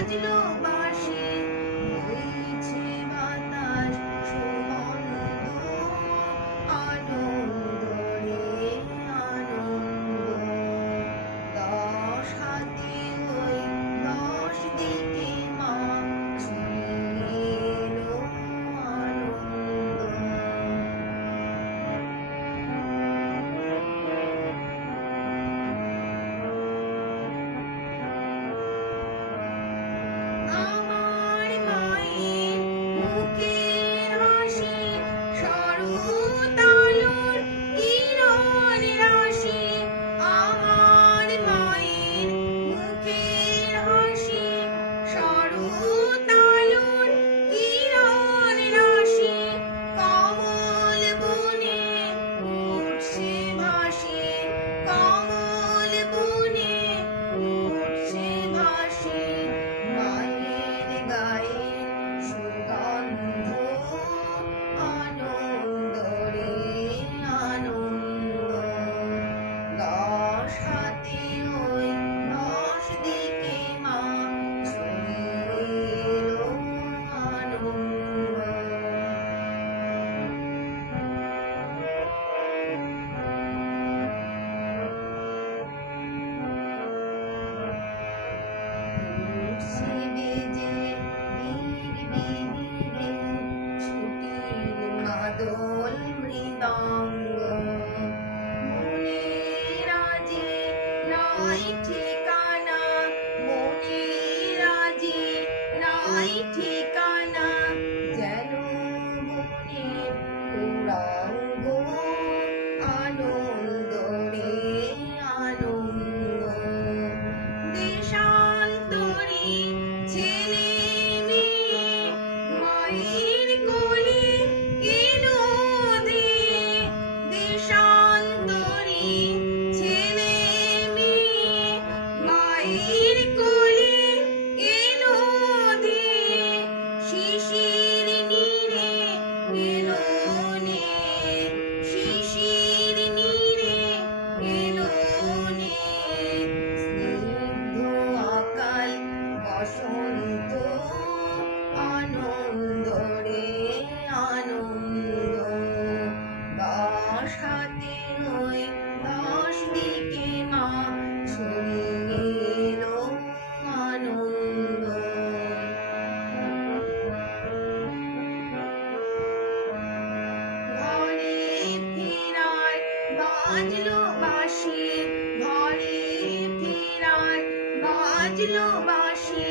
Angelo. Bolin Brindong. Mirko! বাজলো বাঁশি ঘরে ফেরার বাজলো বাঁশি।